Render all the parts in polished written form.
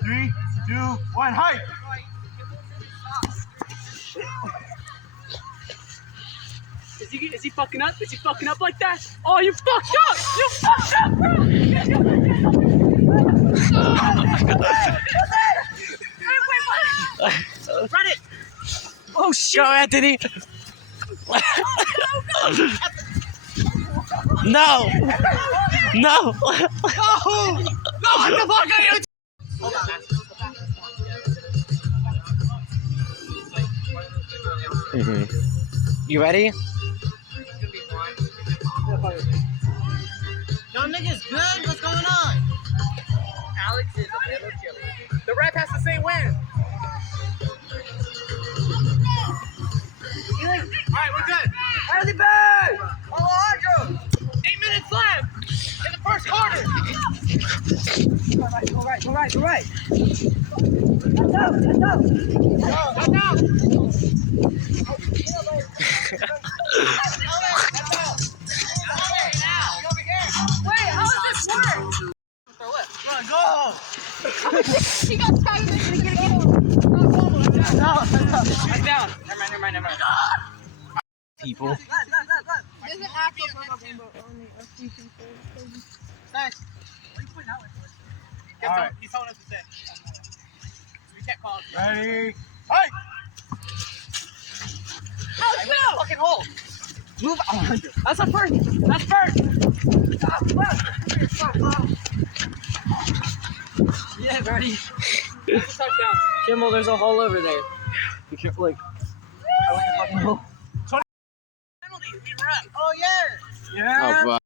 3, 2, 1, hike! Is he fucking up? Is he fucking up like that? Oh, you fucked up! You fucked up, bro! Run it! Oh shit! Go, Anthony! No! No! No! What the fuck are you? You ready? Y'all niggas good? What's going on? Alex is a little chilly. The ref has to say when. Alright, we're good. Early bird! Alejandro! 8 minutes left in the first quarter. All right. Let's go. Wait, how does this work? Run, go! She got tired of it. No. I'm down. Never mind. People. There's an actual rainbow only a few people. Nice. What are you putting out with? Alright. He's telling us to say. We can't call it. Ready? Hike! Alex, no! Fucking hole. Move on. That's a first. That's first. Yeah, Birdie. That's a touchdown. Kimmel, there's a hole over there. Be careful, like. I like a fucking hole. Penalty, we run. Oh, yeah. Yeah. Oh, fuck.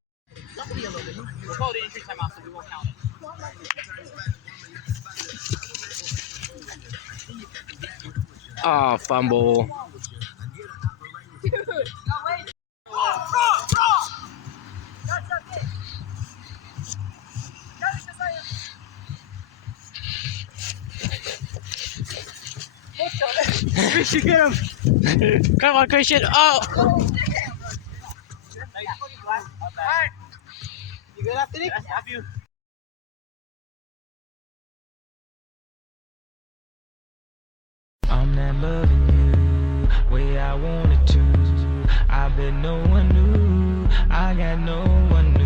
We'll call it an injury timeout, so we won't count it. Oh, fumble. Dude, no way. Wrong. That's okay. Christian, get him. Come on, Christian. Oh! Alright. You good after this? Have you? I'm not loving you way I wanted to. I bet no one knew. I got no one knew.